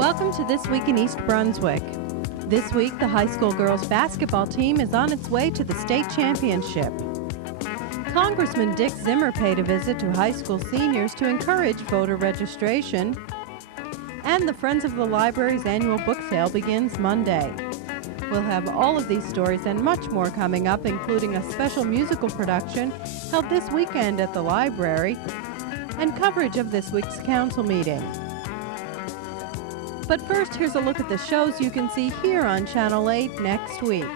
Welcome to This Week in East Brunswick. This week, the high school girls basketball team is on its way to the state championship. Congressman Dick Zimmer paid a visit to high school seniors to encourage voter registration. And the Friends of the Library's annual book sale begins Monday. We'll have all of these stories and much more coming up, including a special musical production held this weekend at the library and coverage of this week's council meeting. But first, here's a look at the shows you can see here on Channel 8 next week.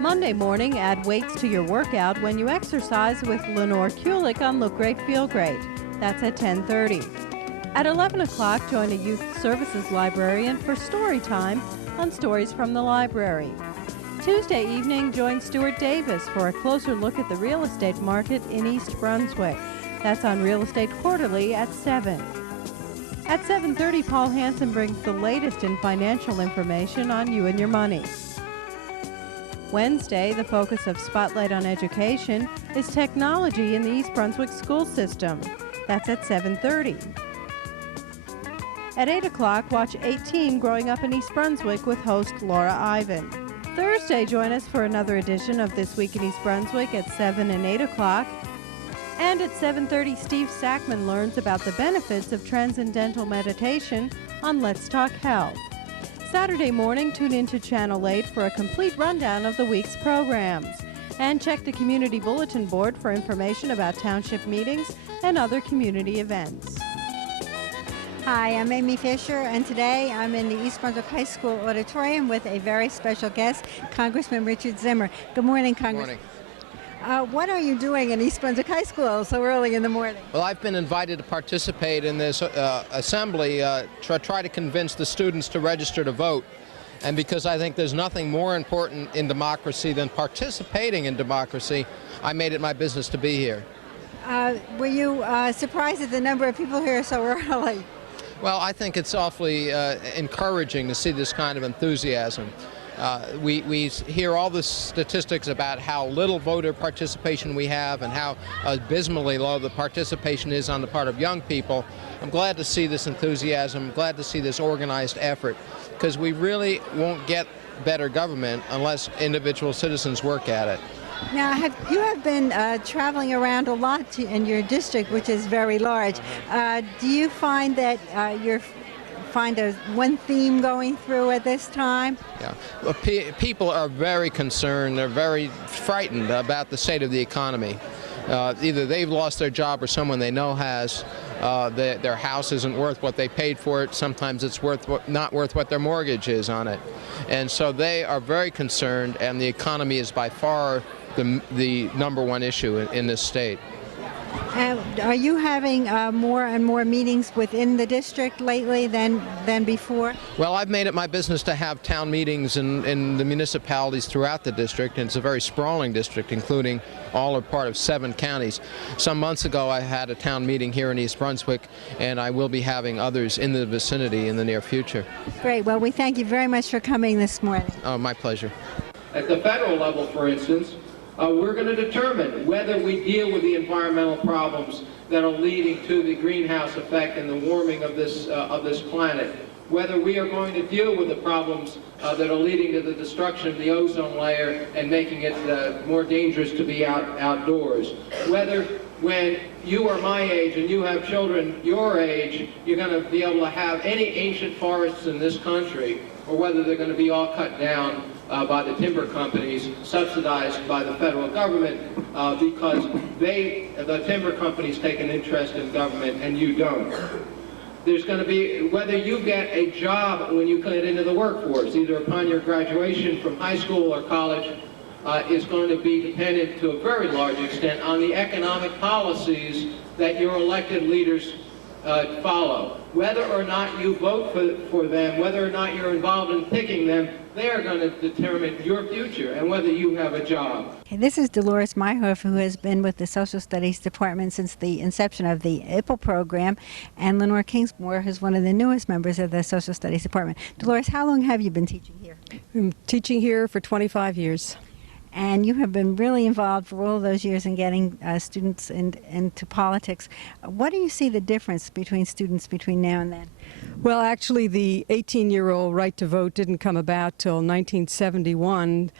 Monday morning, add weights to your workout when you exercise with Lenore Kulik on Look Great, Feel Great. That's at 10:30. At 11 o'clock, join a youth services librarian for story time on Stories from the Library. Tuesday evening, join Stuart Davis for a closer look at the real estate market in East Brunswick. That's on Real Estate Quarterly at 7. At 7:30, Paul Hansen brings the latest in financial information on you and your money. Wednesday, the focus of Spotlight on Education is technology in the East Brunswick school system. That's at 7:30. At 8 o'clock, watch 18 Growing Up in East Brunswick with host Laura Ivan. Thursday, join us for another edition of This Week in East Brunswick at 7 and 8 o'clock. And at 7:30, Steve Sackman learns about the benefits of transcendental meditation on Let's Talk Health. Saturday morning, tune into Channel 8 for a complete rundown of the week's programs. And check the Community Bulletin Board for information about township meetings and other community events. Hi, I'm Amy Fisher, and today I'm in the East Brunswick High School auditorium with a very special guest, Congressman Richard Zimmer. Good morning, Congressman. Good morning. What are you doing in East Brunswick High School so early in the morning? Well, I've been invited to participate in this assembly to try to convince the students to register to vote. And because I think there's nothing more important in democracy than participating in democracy, I made it my business to be here. Were you surprised at the number of people here so early? Well, I think it's awfully encouraging to see this kind of enthusiasm. We hear all the statistics about how little voter participation we have and how abysmally low the participation is on the part of young people. I'm glad to see this enthusiasm, I'm glad to see this organized effort, because we really won't get better government unless individual citizens work at it. Now, you have been traveling around a lot in your district, which is very large. Do you find that you're one theme going through at this time? Yeah, well, people are very concerned. They're very frightened about the state of the economy. Either they've lost their job or someone they know has. Their house isn't worth what they paid for it. Sometimes it's not worth what their mortgage is on it. And so they are very concerned, and the economy is by far the number one issue in this state. Are you having more and more meetings within the district lately than before? Well, I've made it my business to have town meetings in the municipalities throughout the district, and it's a very sprawling district, including all or part of 7 counties. Some months ago, I had a town meeting here in East Brunswick, and I will be having others in the vicinity in the near future. Great. Well, we thank you very much for coming this morning. Oh, my pleasure. At the federal level, for instance, we're going to determine whether we deal with the environmental problems that are leading to the greenhouse effect and the warming of this planet, whether we are going to deal with the problems that are leading to the destruction of the ozone layer and making it more dangerous to be outdoors, whether when you are my age and you have children your age, you're going to be able to have any ancient forests in this country, or whether they're going to be all cut down by the timber companies, subsidized by the federal government, because the timber companies take an interest in government and you don't. There's going to be, whether you get a job when you get into the workforce, either upon your graduation from high school or college, is going to be dependent to a very large extent on the economic policies that your elected leaders follow. Whether or not you vote for them, whether or not you're involved in picking them, they are going to determine your future and whether you have a job. Okay, this is Dolores Meyhoff, who has been with the Social Studies Department since the inception of the IPPL program, and Lenore Kingsmore, who's one of the newest members of the Social Studies Department. Dolores, how long have you been teaching here? I'm teaching here for 25 years. and you have been really involved for all those years in getting students into politics. What do you see the difference between students between now and then? Well, actually, the 18-year-old right to vote didn't come about till 1971.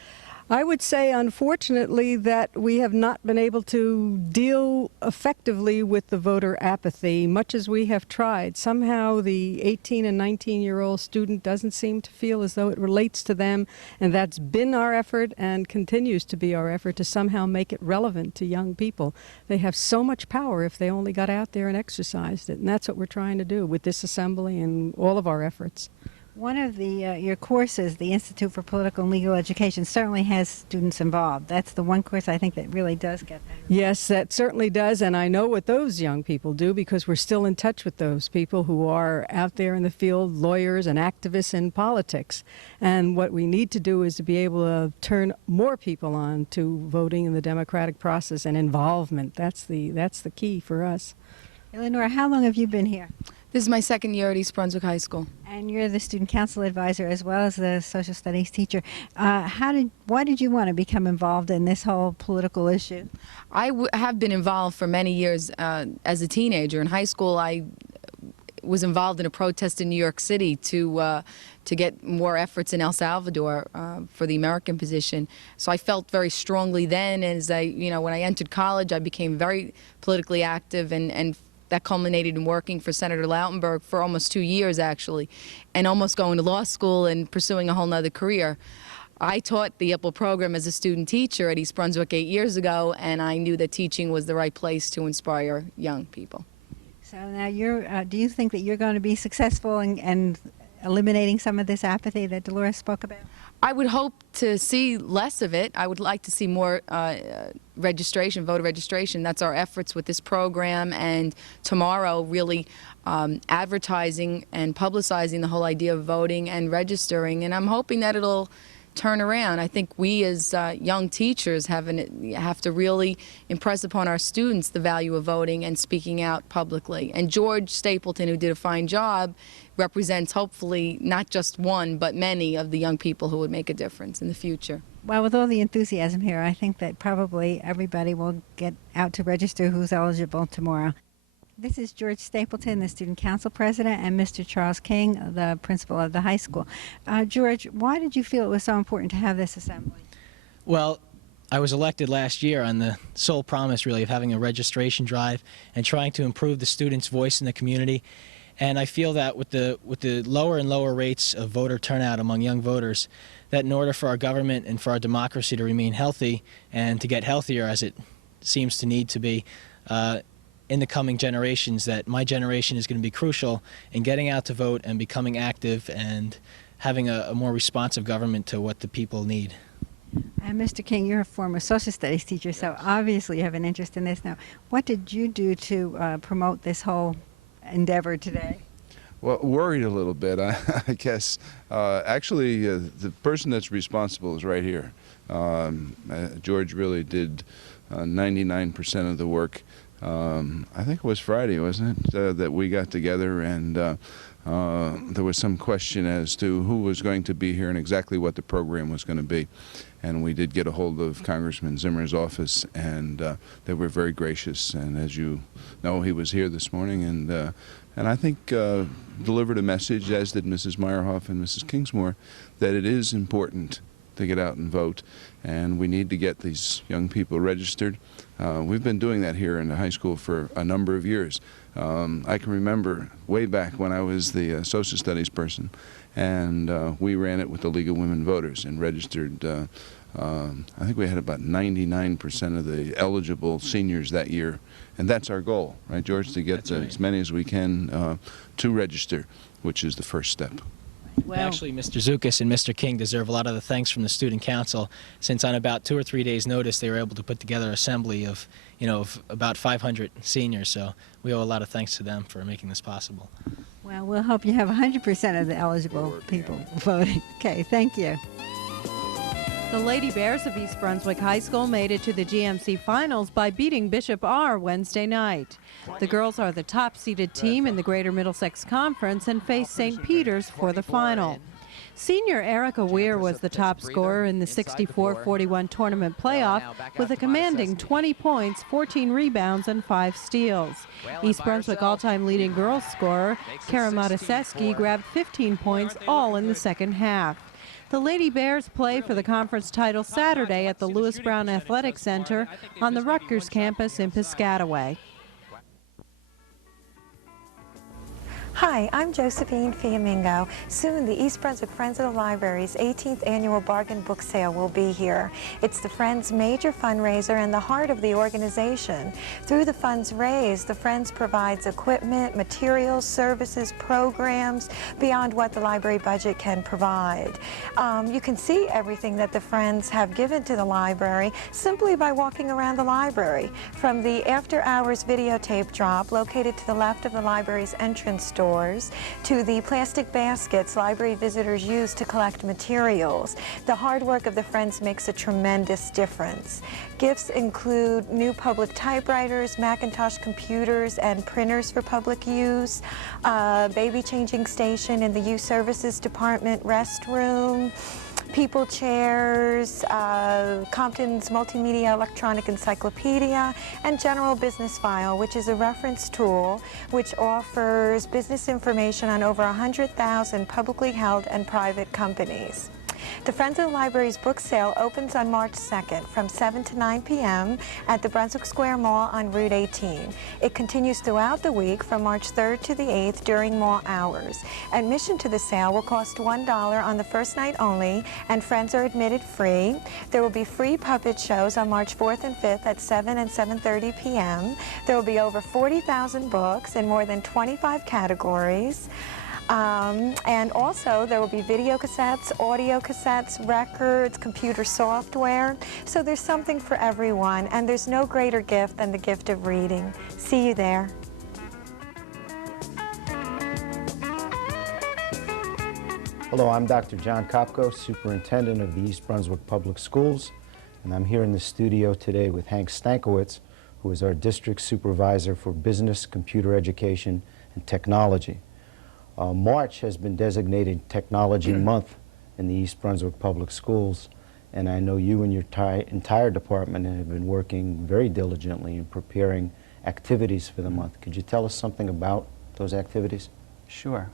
I would say, unfortunately, that we have not been able to deal effectively with the voter apathy, much as we have tried. Somehow the 18 and 19-year-old student doesn't seem to feel as though it relates to them, and that's been our effort and continues to be our effort to somehow make it relevant to young people. They have so much power if they only got out there and exercised it, and that's what we're trying to do with this assembly and all of our efforts. One of your courses, the Institute for Political and Legal Education, certainly has students involved. That's the one course I think that really does get them. Yes, that certainly does, and I know what those young people do because we're still in touch with those people who are out there in the field, lawyers and activists in politics. And what we need to do is to be able to turn more people on to voting in the democratic process and involvement. That's the key for us. Eleanor, how long have you been here? This is my second year at East Brunswick High School. And you're the student council advisor as well as the social studies teacher. Why did you want to become involved in this whole political issue? I have been involved for many years as a teenager. In high school, I was involved in a protest in New York City to get more efforts in El Salvador for the American position. So I felt very strongly then. As when I entered college, I became very politically active, and that culminated in working for Senator Lautenberg for almost 2 years, actually, and almost going to law school and pursuing a whole nother career. I taught the IPL program as a student teacher at East Brunswick 8 years ago, and I knew that teaching was the right place to inspire young people. So now do you think that you're going to be successful in eliminating some of this apathy that Dolores spoke about? I would hope to see less of it. I would like to see more registration, voter registration. That's our efforts with this program, and tomorrow really advertising and publicizing the whole idea of voting and registering. And I'm hoping that it'll turn around. I think we as young teachers have to really impress upon our students the value of voting and speaking out publicly. And George Stapleton, who did a fine job, represents hopefully not just one but many of the young people who would make a difference in the future. Well, with all the enthusiasm here, I think that probably everybody will get out to register who's eligible tomorrow. This is George Stapleton, the student council president, and Mr. Charles King, the principal of the high school. George, why did you feel it was so important to have this assembly? Well, I was elected last year on the sole promise, really, of having a registration drive and trying to improve the students' voice in the community. And I feel that with the lower and lower rates of voter turnout among young voters, that in order for our government and for our democracy to remain healthy and to get healthier as it seems to need to be in the coming generations, that my generation is going to be crucial in getting out to vote and becoming active and having a more responsive government to what the people need. And Mr. King, you're a former social studies teacher, so obviously you have an interest in this now. What did you do to promote this whole endeavor today? Well, worried a little bit, I guess. Actually, the person that's responsible is right here. George really did 99% of the work. I think it was Friday, wasn't it, that we got together, and there was some question as to who was going to be here and exactly what the program was going to be. And we did get a hold of Congressman Zimmer's office, and they were very gracious. And as you know, he was here this morning, and I think delivered a message, as did Mrs. Meyerhoff and Mrs. Kingsmore, that it is important to get out and vote, and we need to get these young people registered. We've been doing that here in the high school for a number of years. I can remember way back when I was the social studies person, and we ran it with the League of Women Voters and registered. I think we had about 99% of the eligible seniors that year, and that's our goal, right, George? To get as many as we can to register, which is the first step. Well, actually, Mr. Zukas and Mr. King deserve a lot of the thanks from the Student Council, since on about 2 or 3 days' notice they were able to put together an assembly of, of about 500 seniors. So we owe a lot of thanks to them for making this possible. Well, we'll hope you have 100% of the eligible people voting. Okay, thank you. The Lady Bears of East Brunswick High School made it to the GMC Finals by beating Bishop R Wednesday night. The girls are the top-seeded team in the Greater Middlesex Conference and face St. Peter's for the final. Senior Erica Weir was the top scorer in the 64-41 tournament playoff with a commanding 20 points, 14 rebounds, and 5 steals. East Brunswick all-time leading girls scorer Kara Mataseski grabbed 15 points, all in the second half. The Lady Bears play for the conference title Saturday at the Lewis Brown Athletic Center on the Rutgers campus in Piscataway. Hi, I'm Josephine Fiamingo. Soon, the East Brunswick Friends of the Library's 18th annual bargain book sale will be here. It's the Friends' major fundraiser and the heart of the organization. Through the funds raised, the Friends provides equipment, materials, services, programs beyond what the library budget can provide. You can see everything that the Friends have given to the library simply by walking around the library. From the after-hours videotape drop located to the left of the library's entrance door, to the plastic baskets library visitors use to collect materials. The hard work of the Friends makes a tremendous difference. Gifts include new public typewriters, Macintosh computers, and printers for public use, a baby changing station in the youth services department restroom, people chairs, Compton's multimedia electronic encyclopedia, and general business file, which is a reference tool which offers business information on over 100,000 publicly held and private companies. The Friends of the Library's book sale opens on March 2nd from 7 to 9 p.m. at the Brunswick Square Mall on Route 18. It continues throughout the week from March 3rd to the 8th during mall hours. Admission to the sale will cost $1 on the first night only, and Friends are admitted free. There will be free puppet shows on March 4th and 5th at 7 and 7:30 p.m. There will be over 40,000 books in more than 25 categories. And also there will be video cassettes, audio cassettes, records, computer software. So there's something for everyone, and there's no greater gift than the gift of reading. See you there. Hello, I'm Dr. John Kopko, Superintendent of the East Brunswick Public Schools, and I'm here in the studio today with Hank Stankiewicz, who is our District Supervisor for Business, Computer Education, and Technology. March has been designated Technology Month in the East Brunswick Public Schools, and I know you and your entire department have been working very diligently in preparing activities for the month. Could you tell us something about those activities? Sure.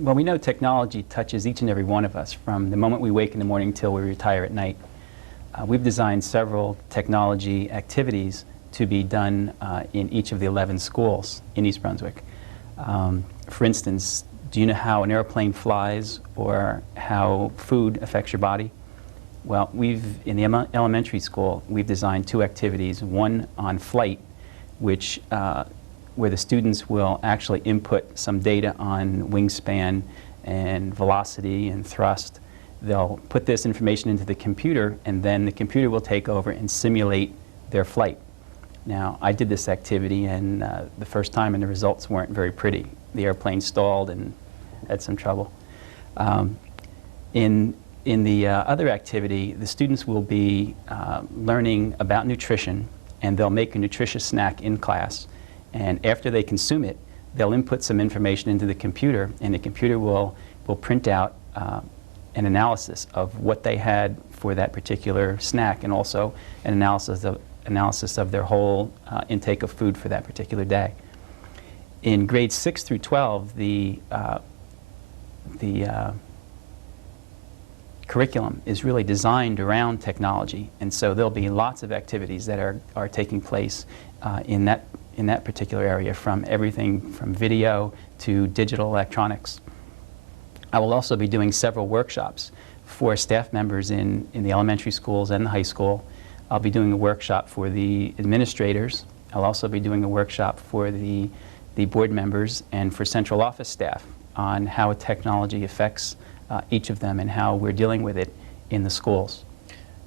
Well, we know technology touches each and every one of us from the moment we wake in the morning till we retire at night. We've designed several technology activities to be done in each of the 11 schools in East Brunswick. For instance, do you know how an airplane flies or how food affects your body? Well, in the elementary school, we've designed 2 activities, one on flight, which where the students will actually input some data on wingspan and velocity and thrust. They'll put this information into the computer, and then the computer will take over and simulate their flight. Now, I did this activity, and the first time, and the results weren't very pretty. The airplane stalled and had some trouble. In the other activity, the students will be learning about nutrition, and they'll make a nutritious snack in class. And after they consume it, they'll input some information into the computer, and the computer will print out an analysis of what they had for that particular snack, and also an analysis of their whole intake of food for that particular day. In grades 6 through 12, the curriculum is really designed around technology, and so there'll be lots of activities that are taking place in that particular area, from everything from video to digital electronics. I will also be doing several workshops for staff members in the elementary schools and the high school. I'll be doing a workshop for the administrators. I'll also be doing a workshop for the board members and for central office staff on how technology affects each of them and how we're dealing with it in the schools.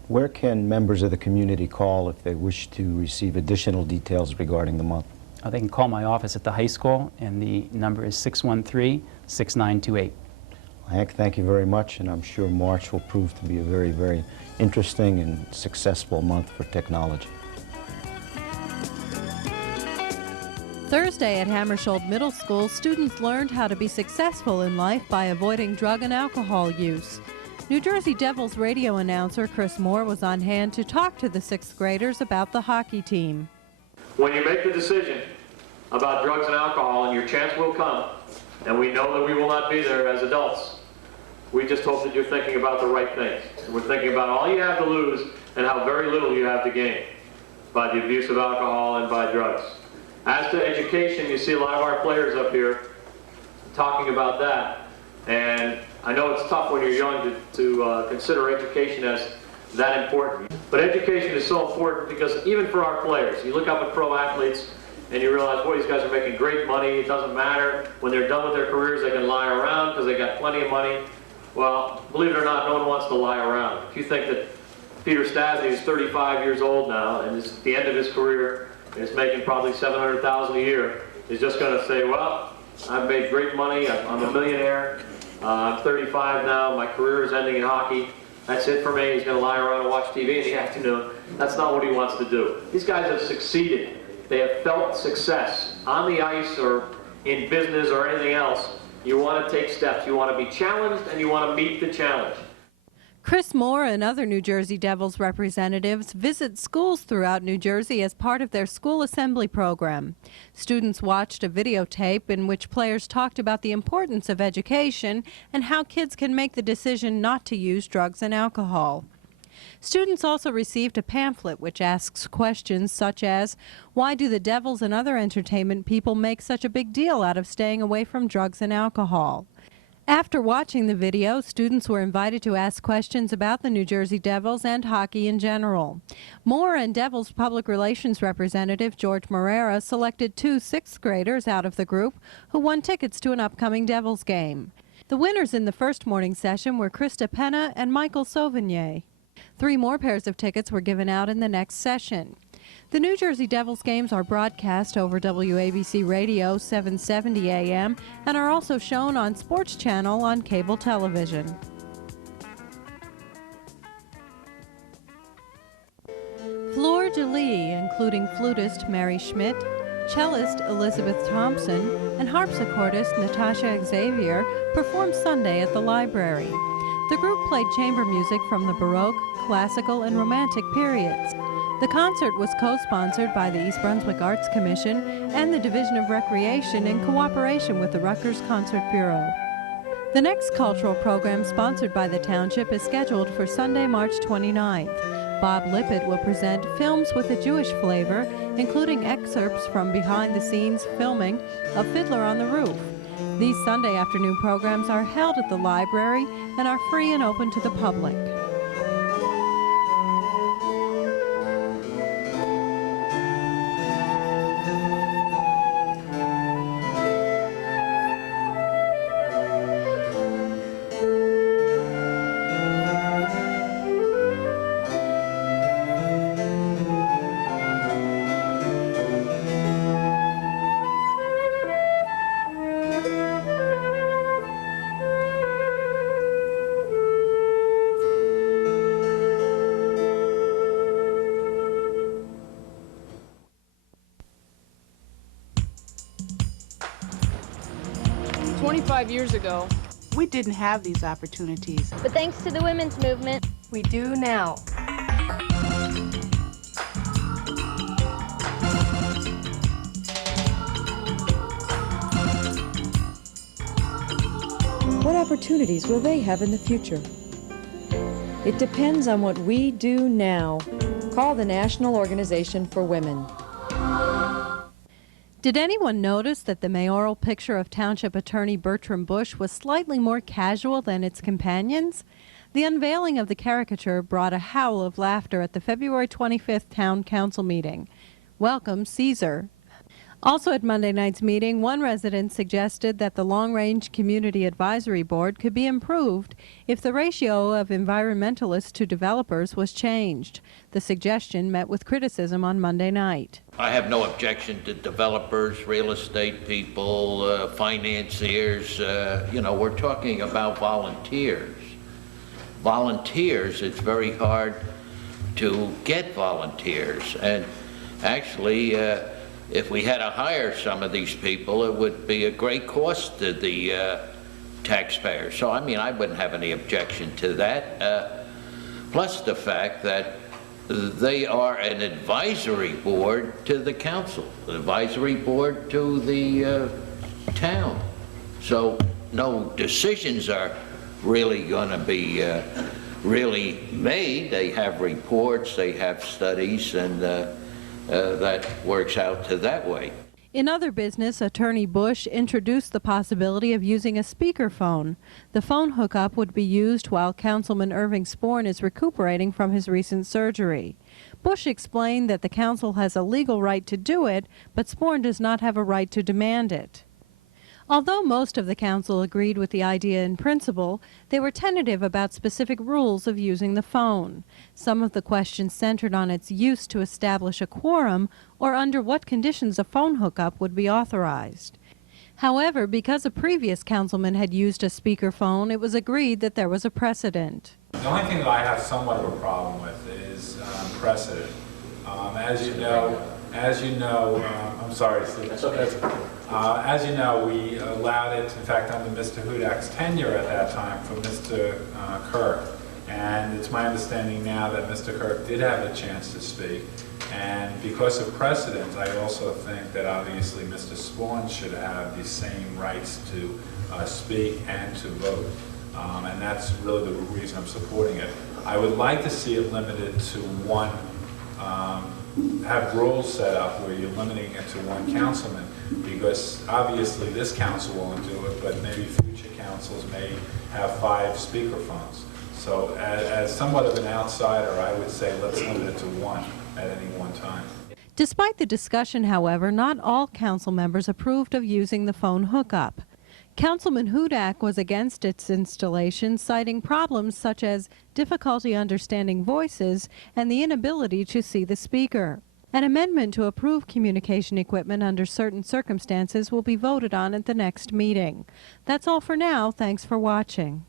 Where can members of the community call if they wish to receive additional details regarding the month? They can call my office at the high school, and the number is 613-6928. Hank, thank you very much, and I'm sure March will prove to be a very, very interesting and successful month for technology. Thursday at Hammarskjold Middle School, students learned how to be successful in life by avoiding drug and alcohol use. New Jersey Devils radio announcer Chris Moore was on hand to talk to the 6th graders about the hockey team. When you make the decision about drugs and alcohol, and your chance will come, and we know that we will not be there as adults, we just hope that you're thinking about the right things. And we're thinking about all you have to lose and how very little you have to gain by the abuse of alcohol and by drugs. As to education, you see a lot of our players up here talking about that. And I know it's tough when you're young to consider education as that important. But education is so important because even for our players, you look up at pro athletes and you realize, boy, these guys are making great money. It doesn't matter. When they're done with their careers, they can lie around because they got plenty of money. Well, believe it or not, no one wants to lie around. If you think that Peter Stasny is 35 years old now and is at the end of his career and is making probably $700,000 a year, is just going to say, well, I've made great money, I'm a millionaire, I'm 35 now, my career is ending in hockey, that's it for me. He's going to lie around and watch TV in the afternoon. That's not what he wants to do. These guys have succeeded. They have felt success on the ice or in business or anything else. You want to take steps. You want to be challenged and you want to meet the challenge. Chris Moore and other New Jersey Devils representatives visit schools throughout New Jersey as part of their school assembly program. Students watched a videotape in which players talked about the importance of education and how kids can make the decision not to use drugs and alcohol. Students also received a pamphlet which asks questions such as, why do the Devils and other entertainment people make such a big deal out of staying away from drugs and alcohol? After watching the video, students were invited to ask questions about the New Jersey Devils and hockey in general. Moore and Devils Public Relations Representative George Morera selected 2 6th graders out of the group who won tickets to an upcoming Devils game. The winners in the first morning session were Krista Penna and Michael Sauvigny. 3 more pairs of tickets were given out in the next session. The New Jersey Devils games are broadcast over WABC Radio 770 AM and are also shown on Sports Channel on cable television. Fleur De Lis, including flutist Mary Schmidt, cellist Elizabeth Thompson, and harpsichordist Natasha Xavier, performed Sunday at the library. The group played chamber music from the Baroque, Classical, and Romantic periods. The concert was co-sponsored by the East Brunswick Arts Commission and the Division of Recreation in cooperation with the Rutgers Concert Bureau. The next cultural program sponsored by the township is scheduled for Sunday, March 29th. Bob Lippett will present films with a Jewish flavor, including excerpts from behind-the-scenes filming of Fiddler on the Roof. These Sunday afternoon programs are held at the library and are free and open to the public. Years ago, we didn't have these opportunities. But thanks to the women's movement, we do now. What opportunities will they have in the future? It depends on what we do now. Call the National Organization for Women. Did anyone notice that the mayoral picture of Township Attorney Bertram Bush was slightly more casual than its companions? The unveiling of the caricature brought a howl of laughter at the February 25th Town Council meeting. Welcome, Caesar. Also at Monday night's meeting, one resident suggested that the Long Range Community Advisory Board could be improved if the ratio of environmentalists to developers was changed. The suggestion met with criticism on Monday night. I have no objection to developers, real estate people, financiers. We're talking about volunteers. Volunteers, it's very hard to get volunteers. And actually, if we had to hire some of these people, it would be a great cost to the taxpayers. So, I mean, I wouldn't have any objection to that. Plus the fact that they are an advisory board to the council, an advisory board to the town. So no decisions are really going to be really made. They have reports, they have studies, and that works out to that way. In other business, Attorney Bush introduced the possibility of using a speakerphone. The phone hookup would be used while Councilman Irving Sporn is recuperating from his recent surgery. Bush explained that the council has a legal right to do it, but Sporn does not have a right to demand it. Although most of the council agreed with the idea in principle, they were tentative about specific rules of using the phone. Some of the questions centered on its use to establish a quorum or under what conditions a phone hookup would be authorized. However, because a previous councilman had used a speakerphone, it was agreed that there was a precedent. The only thing that I have somewhat of a problem with is precedent. As you know, I'm sorry, Steve. That's okay. As you know, we allowed it, in fact, under Mr. Hudak's tenure at that time for Mr. Kirk. And it's my understanding now that Mr. Kirk did have a chance to speak. And because of precedent, I also think that obviously Mr. Sporn should have the same rights to speak and to vote. And that's really the reason I'm supporting it. I would like to see it limited to one, have rules set up where you're limiting it to one councilman, because obviously this council won't do it, but maybe future councils may have 5 speakerphones. So as somewhat of an outsider, I would say let's limit it to one at any one time. Despite the discussion, however, not all council members approved of using the phone hookup. Councilman Hudak was against its installation, citing problems such as difficulty understanding voices and the inability to see the speaker. An amendment to approve communication equipment under certain circumstances will be voted on at the next meeting. That's all for now. Thanks for watching.